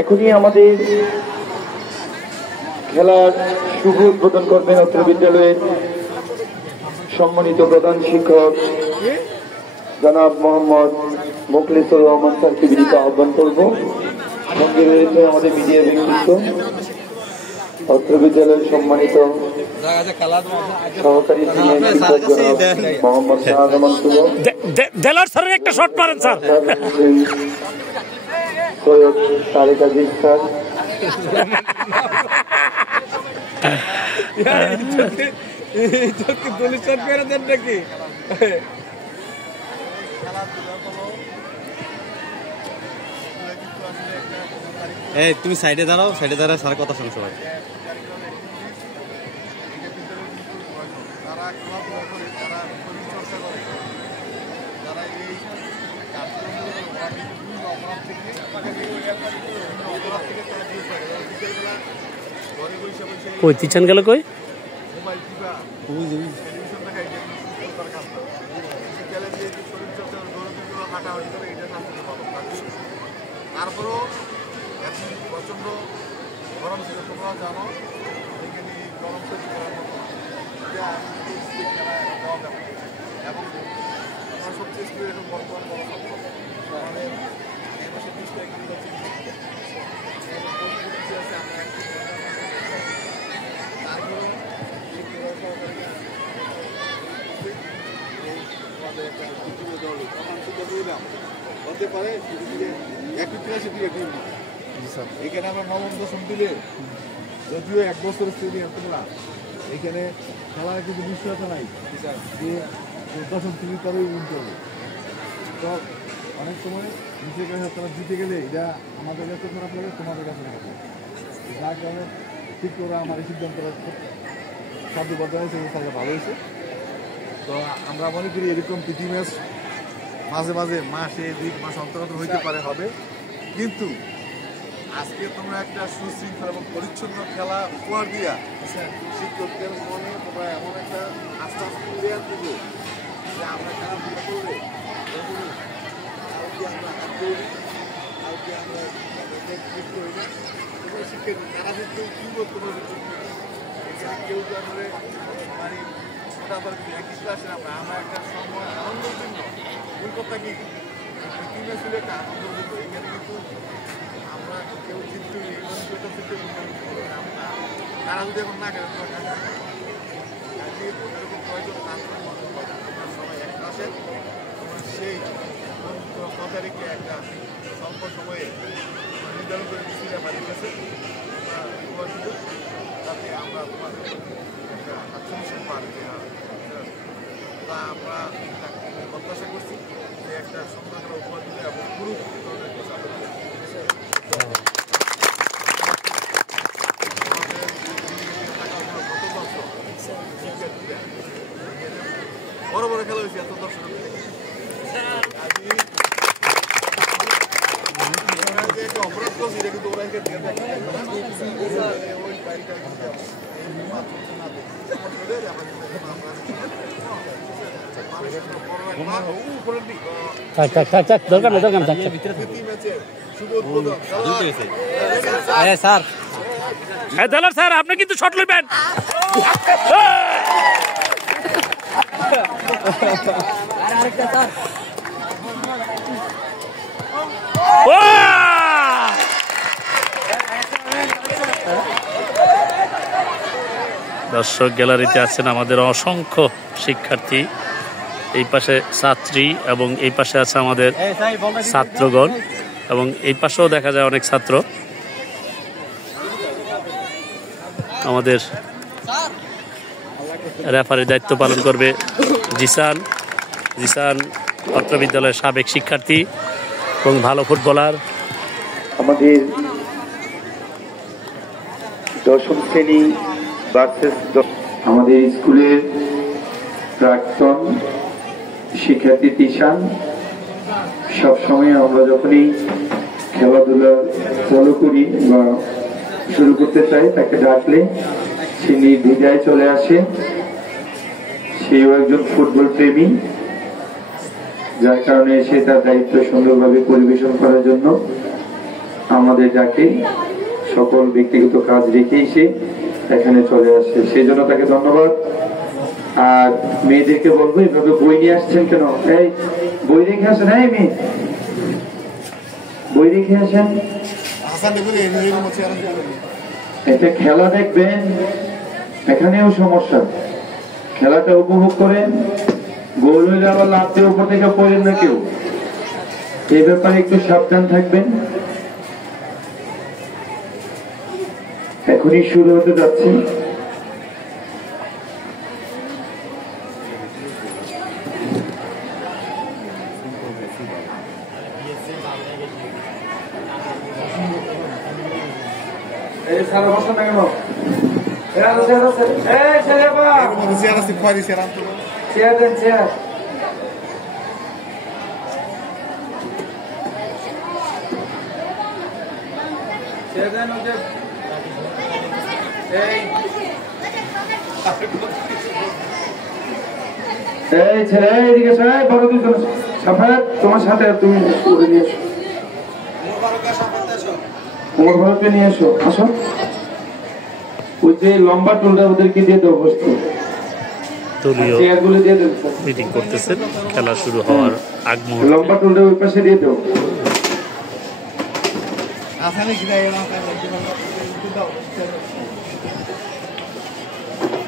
এখনই আমাদের খেলার শুভ উদ্বোধন করবেন অত্র বিদ্যালয়ের সম্মানিত প্রধান শিক্ষক জনাব মোহাম্মদ মোখলেসুর রহমান স্যারকে বিনীত আহ্বান করব। সঙ্গে রয়েছে আমাদের মিডিয়া ব্যক্তিত্ব অত্র বিদ্যালয়ের সম্মানিত সহকারী সিনিয়র শিক্ষক জনাব মোহাম্মদ শাহজামান শুভ, একটা শট মারেন স্যার, সৈয়দ তারেক আজিজ স্যার, তুমি সাইডে দাঁড়াও, সাইডে দাঁড়াও, স্যার কথা শুনো সবাই। কই তিচান গেল কই? তারপরেও এখন প্রচণ্ড গরম ছিল, তোমরা জানো এখানে গরম তৈরি করার মতো এবং আমার সবচেয়ে স্কুল এখন বর্তমান বড় সম্ভব আমাদের এই মাসে 20 তারিখ তারপরেও আমাদের একটা দ্বিতীয় দল তখন চিন্তা করলাম হতে পারে এখানে আমরা নবম দশম দিলে যদিও 1 বছর স্টেডিয়াম তোমরা এখানে খেলার কিন্তু নিশ্চয়তা নাই যে দশম শ্রেণীর পরেই উইন করবে। তো অনেক সময় নিচের কাছে তারা জিতে গেলে এটা আমাদের কাছে খারাপ লাগে, তোমাদের কাছে খারাপ লাগে, যার কারণে ঠিক করে আমার এই সিদ্ধান্তটা সাধ্যবদ্ধ হয়েছে, ভালো হয়েছে। তো আমরা মনে করি এরকম প্রীতি ম্যাচ মাঝে মাঝে মাসে 2 মাস অন্তর হইতে পারে, হবে, কিন্তু আজকে তোমরা একটা সুশৃঙ্খল এবং পরিচ্ছন্ন খেলা উপহার দিয়া শিক্ষকদের মনে তোমরা এমন একটা আস্থা ক্লিয়ার দেবো যে আমরা খেলা করলে কালকে আমরা কালকে আমরা শিক্ষার্থী তারা কিন্তু কি করতে পারবে, কেউ তো আসলে মানে ওটা আবার একই ক্লাসে আমরা একটা সময় আনন্দের জন্য মূল কথা কি টিমে ছিল একটা আনন্দ দিত। এখানে কিন্তু আমরা কেউ কিন্তু এই মানুষটা থেকে আমরা তারা যদি এখন না গেলে এরকম কয়েকজন সবাই এক ক্লাসে সেই তারিখে একটা স্বল্প সময়ে নির্ধারণ করে দিচ্ছি আমাদের কাছে যাতে আমরা তোমাদের একটা আত্মবিশ্বাস পাই। তা আমরা প্রত্যাশা করছি যে একটা সুন্দর করে উপহার দিলে এবং পুরো বড় বড় খেলা হয়েছে, এত দর্শক অপরাধ করছি এটা কিন্তু ওরা দরকার নেই, দরকার নেই। স্যার আপনি কিন্তু শট লইবেন। দর্শক গ্যালারিতে আছেন আমাদের অসংখ্য শিক্ষার্থী, এই পাশে ছাত্রী এবং এই পাশে আছে আমাদের ছাত্রগণ এবং এই পাশেও দেখা যায় অনেক ছাত্র। আমাদের রেফারির দায়িত্ব পালন করবে জিসান। জিসান অত্র বিদ্যালয়ের সাবেক শিক্ষার্থী এবং ভালো ফুটবলার। আমাদের দশম শ্রেণী ভার্সেস আমাদের স্কুলের প্রাক্তন শিক্ষার্থী তিশান। সবসময় আমরা যখনই খেলাধুলা ফলো করি বা শুরু করতে চাই, তাকে ডাকলে সে নির্দ্বিধায় চলে আসে। সে সেও একজন ফুটবল প্রেমী, যার কারণে সে তার দায়িত্ব সুন্দরভাবে পরিবেশন করার জন্য আমাদের ডাকে সকল ব্যক্তিগত কাজ রেখেই সে এখানে চলে আসে, সেই জন্য তাকে ধন্যবাদ। আর মেয়েদেরকে বলবো এভাবে বই নিয়ে আসছেন কেন? এই বই রেখে আসেন, এই মেয়ে বই রেখে আসেন। এটা খেলা দেখবেন, এখানেও সমস্যা, খেলাটা উপভোগ করেন, গোল হইলে আবার লাভ দিয়ে উপর থেকে পড়েন না কেউ, এই ব্যাপারে একটু সাবধান থাকবেন। এখনই শুরু হতে যাচ্ছে। এই ছেলে এদিকে বড় দুজন সাফায়াত তোমার সাথে, তুমি নিয়ে এসো, তোমার ঘরকে নিয়ে এসো, আসো। ওই যে লম্বা টুলটা ওদেরকে দিয়ে দেবো, বসতে দলীয় চেয়ারগুলো দিয়ে দেবো, মিটিং করতেছেন খেলা শুরু হওয়ার আগ মুহূর্তে। লম্বা টুলটা ওই পাশে দিয়ে দেবো।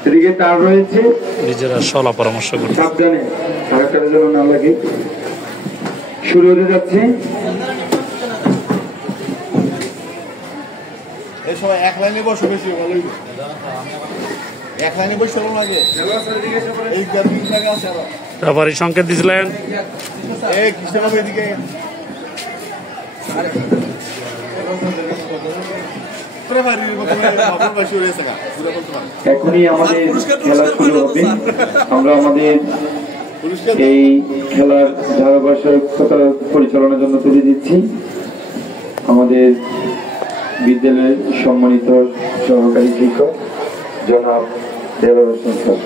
এদিকে তার রয়েছে, নিজেরা সলা পরামর্শ করতে সাবধানে খারাপটার জন্য না লাগে। শুরু হতে যাচ্ছে। এই সবাই এক লাইনে বসে, বেশি ভালোই এক লাইনে বসে লাগে। এই গার্মিং জায়গা আছে আবার, তারপরে সংকেত দিছিলেন এই কৃষ্ণবাবু এদিকে। এখনই আমাদের খেলা শুরু হবে। আমরা আমাদের এই খেলার ধারাবাহিকতা পরিচালনার জন্য তুলে দিচ্ছি আমাদের বিদ্যালয়ের সম্মানিত সহকারী শিক্ষক জনাব দেলোয়ার হোসেন স্যার।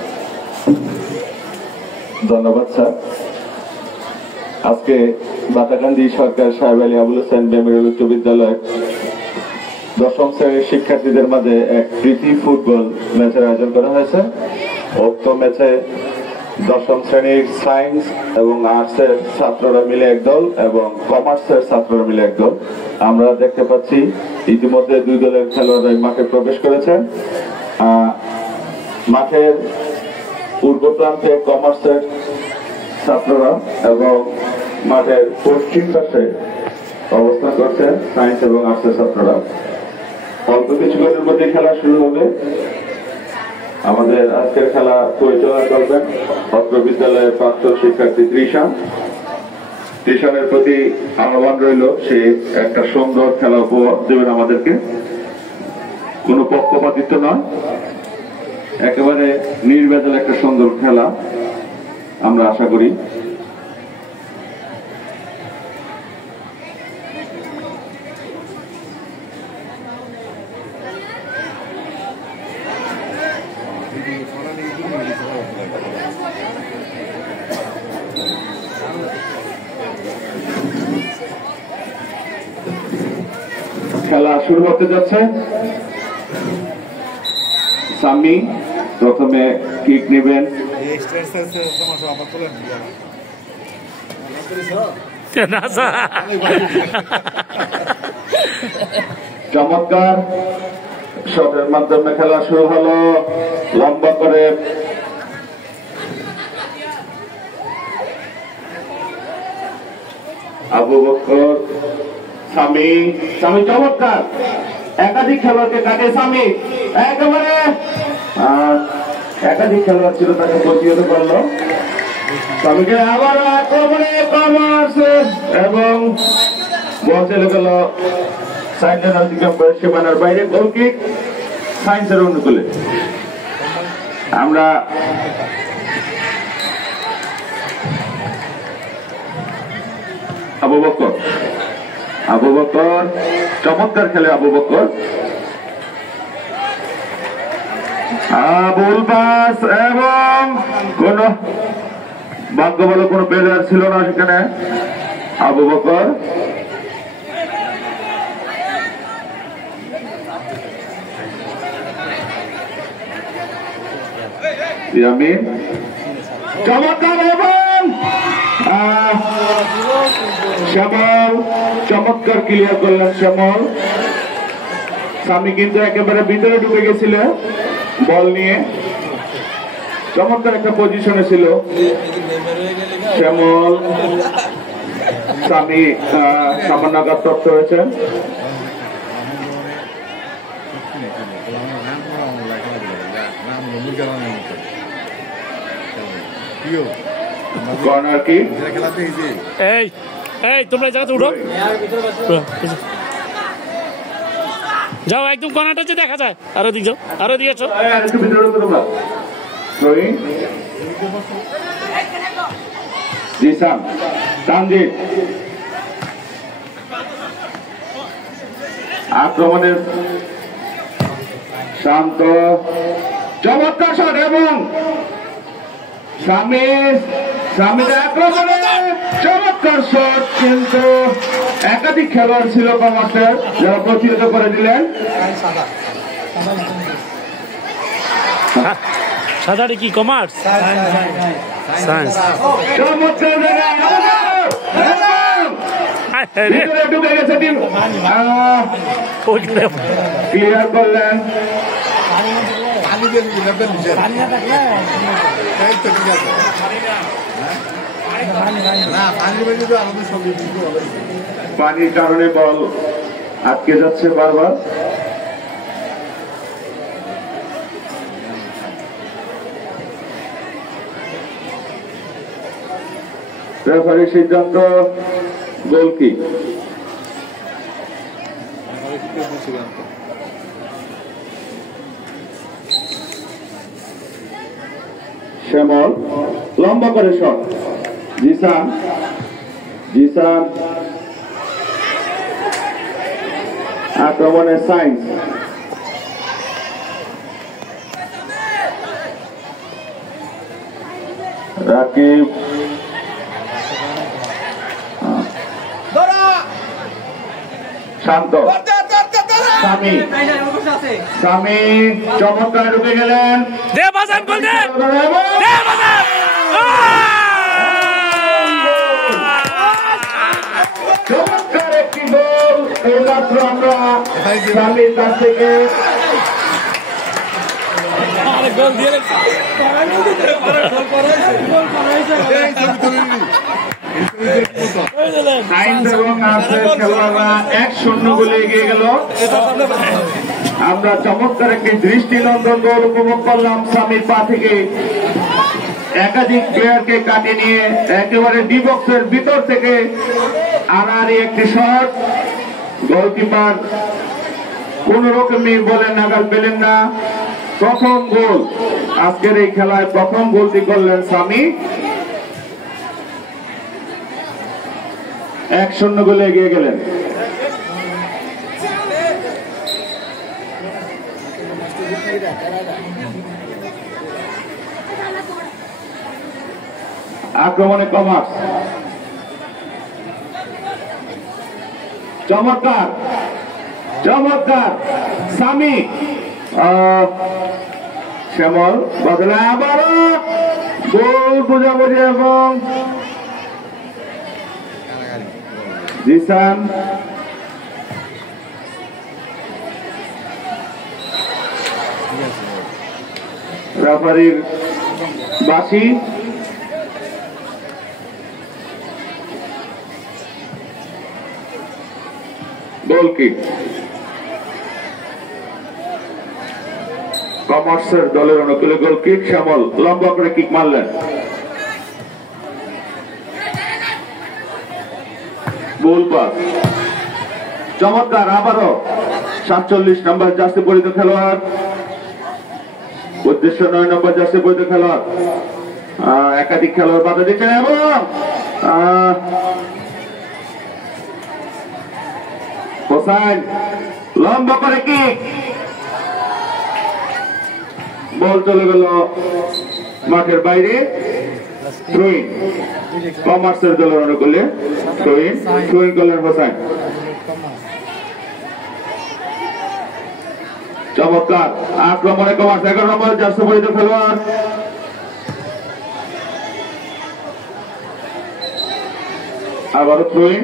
ধন্যবাদ স্যার। আজকে বাতাকান্দি সরকার সাহেব আলী আবুল হোসেন মেমোরিয়াল উচ্চ বিদ্যালয় দশম শ্রেণীর শিক্ষার্থীদের মাঝে এক প্রীতি ফুটবল ম্যাচের আয়োজন করা হয়েছে। উক্ত ম্যাচে দশম শ্রেণীর সায়েন্স এবং আর্টসের ছাত্ররা মিলে একদল এবং কমার্সের ছাত্ররা মিলে একদল। আমরা দেখতে পাচ্ছি ইতিমধ্যে দুই দলের খেলোয়াড়রা মাঠে প্রবেশ করেছে। মাঠের পূর্ব প্রান্তে কমার্সের ছাত্ররা এবং মাঠের পশ্চিম পাশে অবস্থান করছে সায়েন্স এবং আর্টসের ছাত্ররা। অল্প কিছুক্ষণের মধ্যে খেলা শুরু হবে। আমাদের আজকের খেলা পরিচালনা করবেন অত্র বিদ্যালয়ের প্রাক্তন শিক্ষার্থী ত্রিশানের প্রতি আহ্বান রইল, সে একটা সুন্দর খেলা উপহার দেবেন আমাদেরকে। কোনো পক্ষপাতিত্ব নয়, একেবারে নির্ভেজাল একটা সুন্দর খেলা আমরা আশা করি। খেলা শুরু হতে যাচ্ছে। সামি প্রথমে কিক নেবেন। চমৎকার শটের মাধ্যমে খেলা শুরু হলো। লম্বা করে আবু বকর, সামি চমৎকার একাধিক খেলোয়াড়কে কাটে সামি, একেবারে একাধিক খেলোয়াড় ছিল, তাকে প্রতিহত করলো। স্বামীকে আবার আক্রমণে কমার্স এবং বল চলে গেল সাইডের অতিক্রম করে সীমানার বাইরে। গোল কিক সায়েন্সের অনুকূলে। আমরা আবু বকর চমৎকার খেলে। আবু বকর ভুল পাস এবং কোন ভাগ্য ভালো কোনো প্লেয়ার ছিল না সেখানে। আবু বকর ইয়ামিন চমৎকার এবং শ্যামল চমৎকার ক্লিয়ার করলেন শ্যামল। সামি কিন্তু একেবারে ভিতরে ঢুকে গেছিল বল নিয়ে, চমৎকার একটা পজিশনে ছিল শ্যামল। সামি সামান্য আঘাতপ্রাপ্ত হয়েছে। কর্নার কি এই এই তোমরা জায়গাতে উঠো, যাও একদম কর্নারটা যে দেখা যায়। আরো দিক যাও, আরো দিকে আসো। একটু ভিতরে ঢুকো তোমরা। জিসান তানজিদ আক্রমণের শান্ত চমৎকার শট এবং স্বামীর আক্রমণে চমৎকার শট, কিন্তু একাধিক খেলোয়াড় ছিল কমার্সের যারা প্রতিহত করে দিলেন। সাদারে কি কমার্স সায়েন্স চমৎকার ভিতরে ঢুকে গেছে টিম, ক্লিয়ার করলেন। পানির কারণে বল আটকে যাচ্ছে বারবার। রেফারির সিদ্ধান্ত গোল কি? শ্যামল লম্বা করে শট, জিসান আক্রমণে সায়েন্স, রাকিব শান্ত, স্বামী চমৎকার ঢুকে গেলেন। চমৎকার একটি গোল এইমাত্র আমরা স্বামীর কাছ থেকে। খেলোয়াড়রা 1-0 গোলে এগিয়ে গেল। আমরা চমৎকার একটি দৃষ্টিনন্দন গোল উপভোগ করলাম স্বামীর পা থেকে। একাধিক প্লেয়ারকে কাটিয়ে নিয়ে একেবারে ডি বক্সের ভিতর থেকে আনারই একটি শট। গোলকিপার কোন রকমই বলেন নাগাল পেলেন না। প্রথম গোল আজকের এই খেলায় প্রথম গোলটি করলেন স্বামী। 1-0 গোলে এগিয়ে গেলেন। আক্রমণে কমার্স চমৎকার স্বামী শ্যামল বদলে আবারও গোল বোঝাবুঝি এবং জিসান রেফারির বাঁশি। গোল কিক কমার্সের দলের অনুকূলে গোল কিক। শ্যামল লম্বা করে কিক মারলেন। গোল পাস চমৎকার। আবারও 47 নম্বর জার্সি পরিহিত খেলোয়াড়, উদ্দেশ্য 9 নম্বর জার্সি পরিহিত খেলোয়াড়। একাধিক খেলোয়াড় বাধা দিচ্ছেন এবং হোসাইন লম্বা করে কিক। বল চলে গেল মাঠের বাইরে। থ্রোইন কমার্সের দলের অনুকূলে থ্রোইন করলেন হোসেন। চমৎকার আক্রমণে কমার্স 11 নম্বর জার্সি পরিহিত খেলোয়াড় আবারও থ্রোইন।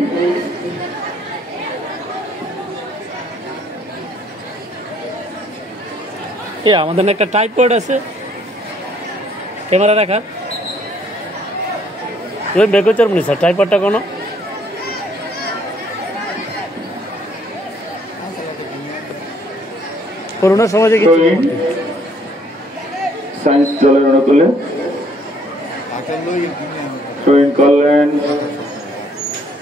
আমাদের না একটা টাইপড আছে ক্যামেরা রাখার, তুমি বের করতে পারবো স্যার টাইপডটা কোনো? করোনার সময় যে কিছু সায়েন্স দলের অনুকূলে থ্রোইন করলেন।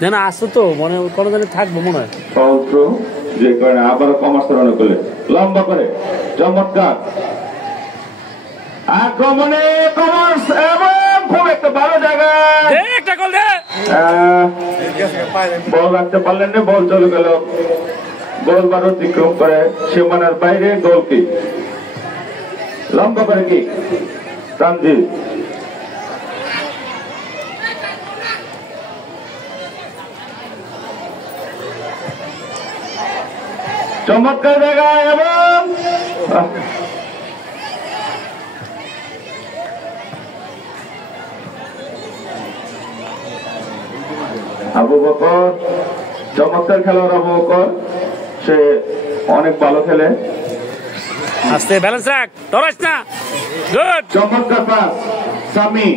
না আসো তো মনে কোনো জানি থাকবো মনে হয়। ফাউল থ্রো, যে কারণে আবারও কমার্সের অনুকূলে লম্বা করে চমৎকার আক্রমণে কমার্স এবং খুব একটা ভালো জায়গায় একটা গোল দে। বল রাখতে পারলেন না, বল চলে গেল গোল বার অতিক্রম করে সীমানার বাইরে। গোল কি লম্বা করে কি তানজিদ চমৎকার জায়গায় এবং আবু বকর চমৎকার খেলোয়াড়। আবু বকর সে অনেক ভালো খেলে। আস্তে ব্যালেন্স রাখ, ধরাস না। গুড চমৎকার পাস সামি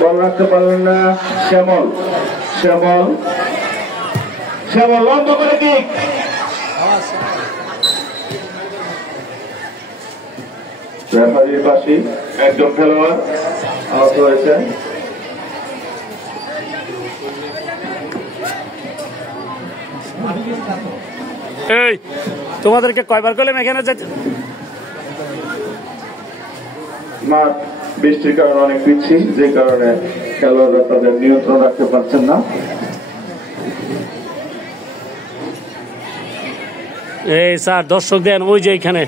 বল রাখতে পারলেন না। শ্যামল লম্বা করে কিক। রেফারির পাশে একজন খেলোয়াড় আহত হয়েছে। এই তোমাদেরকে কয়বার করলাম এখানে যেতে? মাঠ বৃষ্টির কারণে অনেক পিচ্ছিল, যে কারণে খেলোয়াড়রা তাদের নিয়ন্ত্রণ রাখতে পারছেন না। এই স্যার দর্শক দেন ওই যে এখানে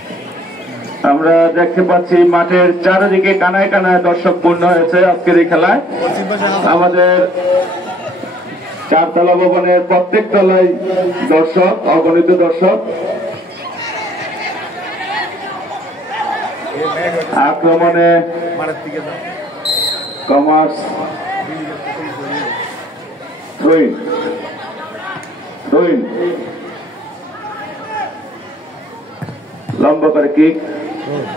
আমরা দেখতে পাচ্ছি মাঠের চারিদিকে কানায় কানায় দর্শক পূর্ণ হয়েছে আজকের এই খেলায়। আমাদের 4 তলা ভবনের প্রত্যেক তলায় দর্শক, অগণিত দর্শক। আক্রমণে কমার্স থ্রোইন লম্বা করে কিক।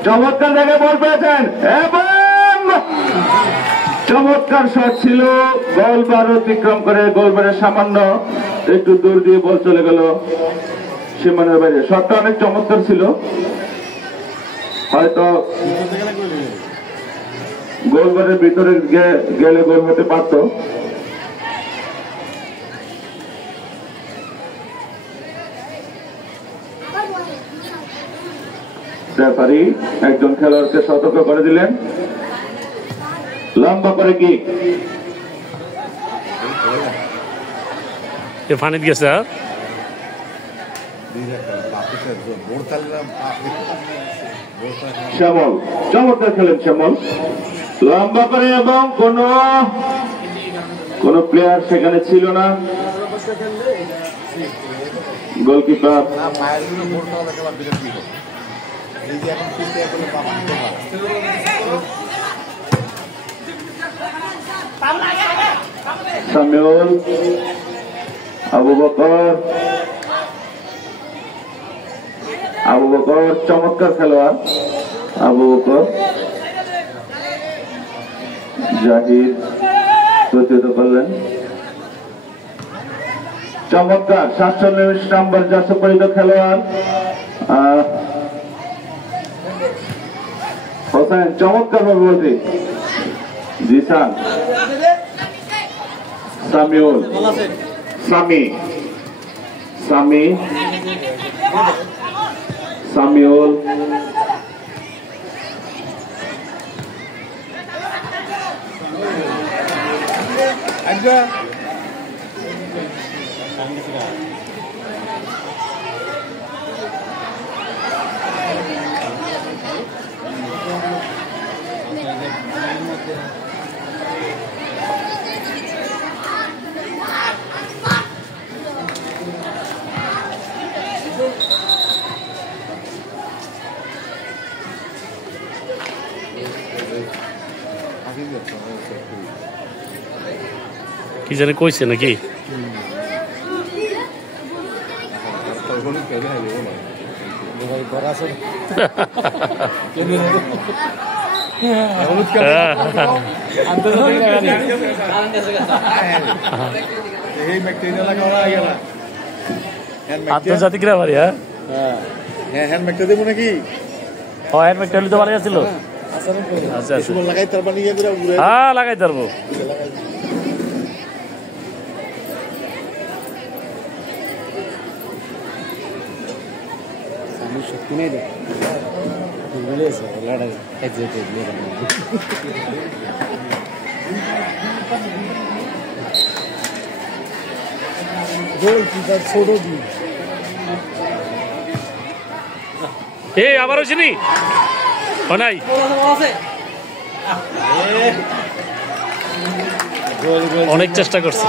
চমৎকার জায়গায় বল পেয়েছেন এবং চমৎকার শট ছিল। গোল বার অতিক্রম করে গোলবারের সামান্য একটু দূর দিয়ে বল চলে গেল সীমানার বাইরে। শটটা অনেক চমৎকার ছিল, হয়তো গোলবারের ভিতরে গেলে গোল হতে পারত। রেফারি একজন খেলোয়াড়কে সতর্ক করে দিলেন। লম্বা করে কি ফানিত গেছে। শ্যামল চমৎকার খেলেন শ্যামল লম্বা করে, এবং কোন প্লেয়ার সেখানে ছিল না। গোলকিপার সামিউল, আবু বকর চমৎকার খেলোয়াড়। আবু বকর, জাহিদ প্রতিহত করলেন। চমৎকার 47 নম্বর জার্সি পরিহিত খেলোয়াড় হোসেন চমৎকার ভাবে বলতে। জিসান, সামিউল, সামিউল কি জানি কইছে নাকি? আন্তর্জাতিক রেফারি। হ্যাঁ হ্যান্ড ম্যাকটা দেবো নাকি? হ্যান্ড ম্যাকটা হলে তো ভালো ছিল। আচ্ছা আচ্ছা লাগাই তারপর নিয়ে করে ঘুরে হ্যাঁ লাগাই পারবো। শক্তি নেই রে বলেছে লড়াই খাইতে ছোট দিন এই আবারও চিনি নাই অনেক চেষ্টা করছে।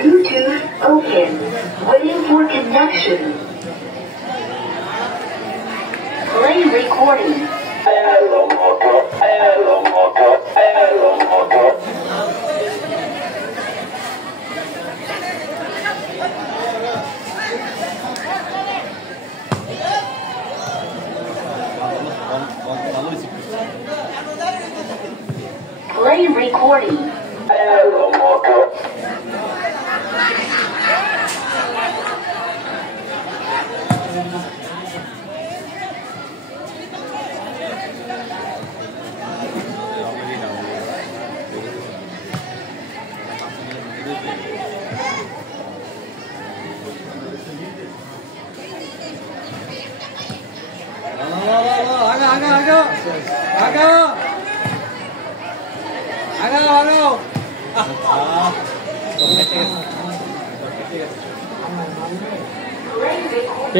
Bluetooth open. Waiting for connection. Bluetooth open. Waiting for connection. Play recording. Play recording.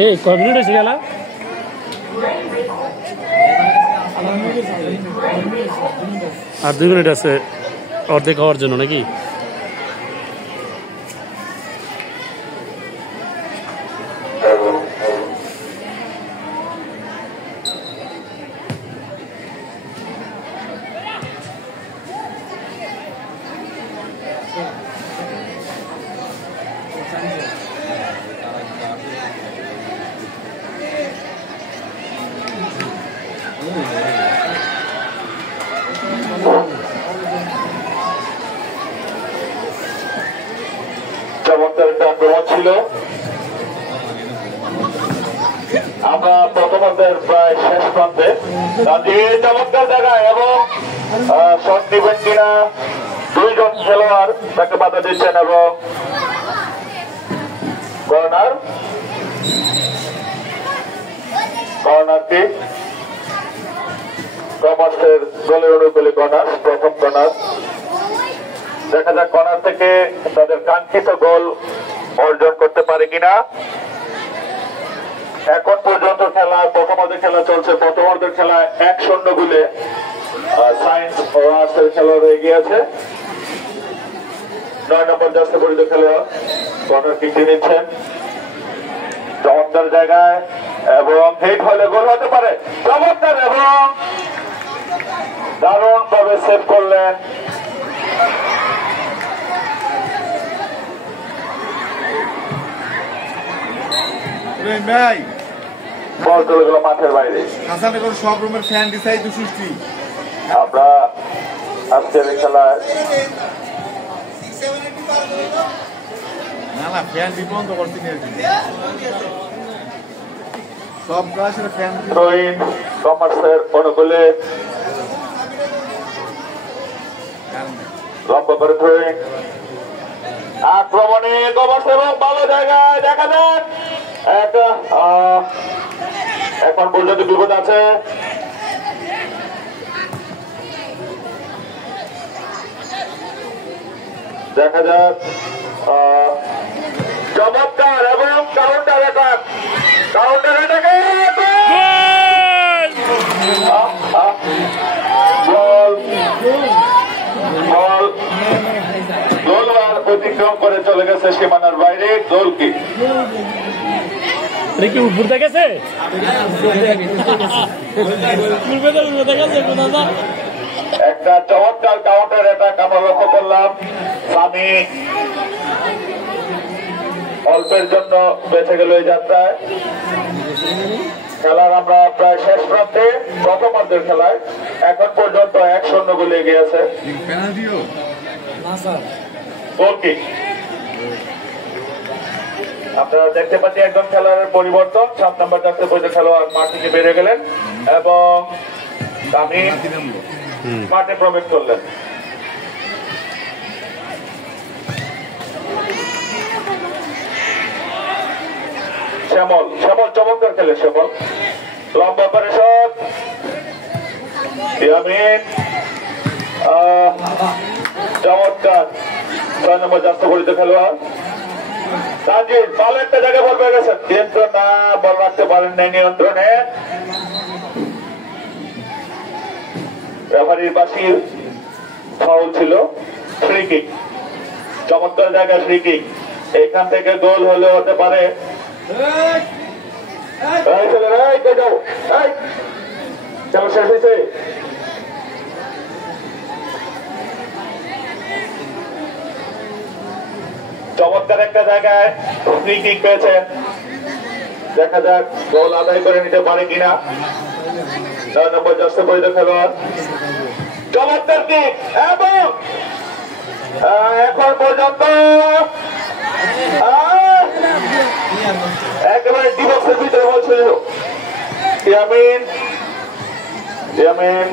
এই কয় মিনিট হয়েছে গেল? আর 2 মিনিট আছে অর্ধেক হওয়ার জন্য নাকি? চমৎকার একটা আক্রমণ ছিল। আমরা প্রথমার্ধের প্রায় শেষ প্রান্তে চমৎকার জায়গায় এবং শট দিবেন কিনা 2 জন খেলোয়াড় তাকে বাধা দিচ্ছেন এবং কর্নারটি কমার্সের গোলের অনুকূলে কর্নার, প্রথম কর্নার। দেখা যাক কর্নার থেকে তাদের কাঙ্ক্ষিত গোল অর্জন করতে পারে কিনা। এখন পর্যন্ত খেলা প্রথমার্ধের খেলা চলছে। প্রথমার্ধের খেলা 1-0 গোলে সায়েন্স ও আর্টসের খেলোয়াড় এগিয়ে আছে। 9 নম্বর জার্সি পরিহিত খেলোয়াড় কর্নার কিকটি নিচ্ছেন চমৎকার জায়গায় এবং হিট হলে গোল হতে পারে। চমৎকার এবং দারুণ ভাবে সেভ করলেন ভাই। বল চলে গেল মাঠের বাইরে। হাসান এখন সব রুমের ফ্যান দিছাই তো সৃষ্টি। আমরা আজকের এই খেলায় না না ফ্যান বন্ধ করছি না আর কি। সব ক্লাসের ফ্যান থ্রোইন কমার্সের অনুকূলে লম্বা করে থ্রোইন আক্রমণে কমার্স এবং ভালো জায়গায় দেখা যাক একটা এখন পর্যন্ত বিপদ আছে। দেখা যাক চমৎকার এবং কাউন্টার অ্যাটাক গোলবার অতিক্রম করে চলে গেছে সীমানার বাইরে। গোল কি উপর দেখেছে একটা চমৎকার কাউন্টার অ্যাটাক আমরা লক্ষ্য করলাম। আমি অল্পের জন্য বেঁচে গেল এই যাত্রায়। খেলার আমরা প্রায় শেষ প্রান্তে প্রথমার্ধের খেলায় এখন পর্যন্ত 1-0 গোলে এগিয়ে আছে। আপনারা দেখতে পাচ্ছি একদম খেলার পরিবর্তন। 7 নম্বর জার্সি পরিহিত খেলোয়াড় মাঠ থেকে বেরিয়ে গেলেন এবং আমি মাঠে প্রবেশ করলেন। শ্যামল চমৎকার খেলে। শ্যামল লম্বা করে শট। চমৎকার 6 নম্বর জার্সি পরিহিত খেলোয়াড় তানজিদ ভালো একটা জায়গায় বল পেয়ে গেছেন কিন্তু না বল রাখতে পারেন নাই নিয়ন্ত্রণে। রেফারির পাশে ফাউল ছিল। ফ্রি কিক চমৎকার জায়গায় ফ্রি কিক। এখান থেকে গোল হলে হতে পারে। খেলা শেষ হয়েছে। চমৎকার একটা জায়গায় ফ্রি কিক পেয়েছেন। দেখা যাক গোল আদায় করে নিতে পারে কিনা। 9 নম্বর জার্সি পরিহিত খেলোয়াড় চমৎকার কিক এবং এখন পর্যন্ত একেবারে ডিবক্সের ভিতরে বলছিল। ইয়ামিন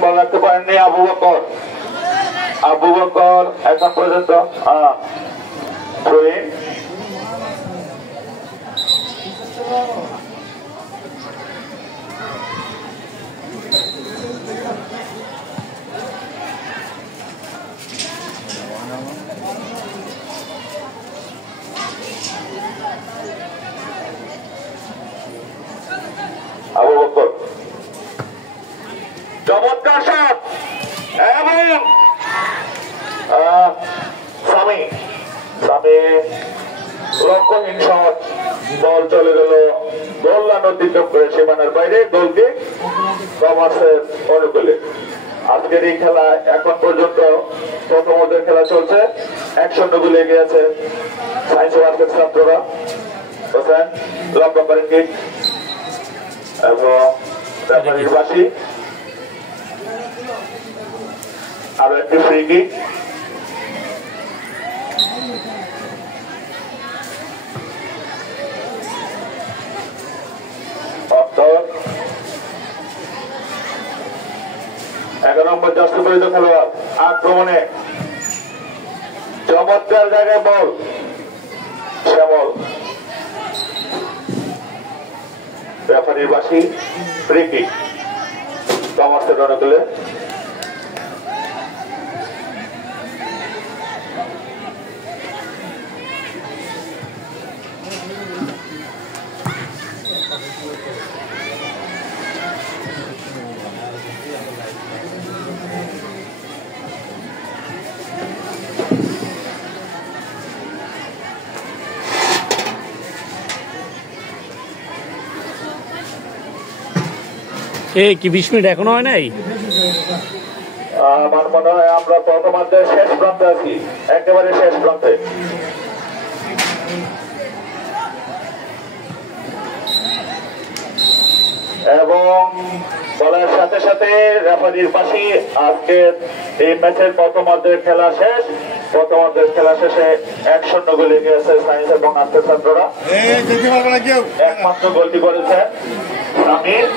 বল রাখতে পারেননি। আবু বকর এখন পর্যন্ত থ্রোইন আবু বকর চমৎকার শট এবং সামি লক্ষ্যহীন শট। বল চলে গেল গোল লাইন অতিক্রম করে সীমানার বাইরে। গোল কিক কমার্সের অনুকূলে। আজকের এই খেলা এখন পর্যন্ত প্রথমার্ধের খেলা চলছে। 1-0 গোলে এগিয়ে আছে সায়েন্স ও আর্টসের ছাত্ররা। হোসেন লম্বা করে কিক এবং রেফারির বাঁশি। আরো একটি ফ্রি কিক। অর্থ 11 নম্বর জার্সি পরিহিত খেলোয়াড় আক্রমণে চমৎকার জায়গায় বল। শ্যামল রেফারির বাঁশি। ফ্রি কিক কমার্সের অনুকূলে। এই কি 20 মিনিট এখনো হয় নাই? আমার মনে হয় আমরা প্রথমার্ধের শেষ প্রান্তে আছি, একেবারে শেষ প্রান্তে। এবং বলার সাথে সাথে রেফারির পাশে আজকে এই ম্যাচের প্রথমার্ধের খেলা শেষ। প্রথমার্ধের খেলা শেষে 1-0 গোলে গিয়েছে সায়েন্স এবং আর্টসের ছাত্ররা। একমাত্র গোলটি করেছে সামির।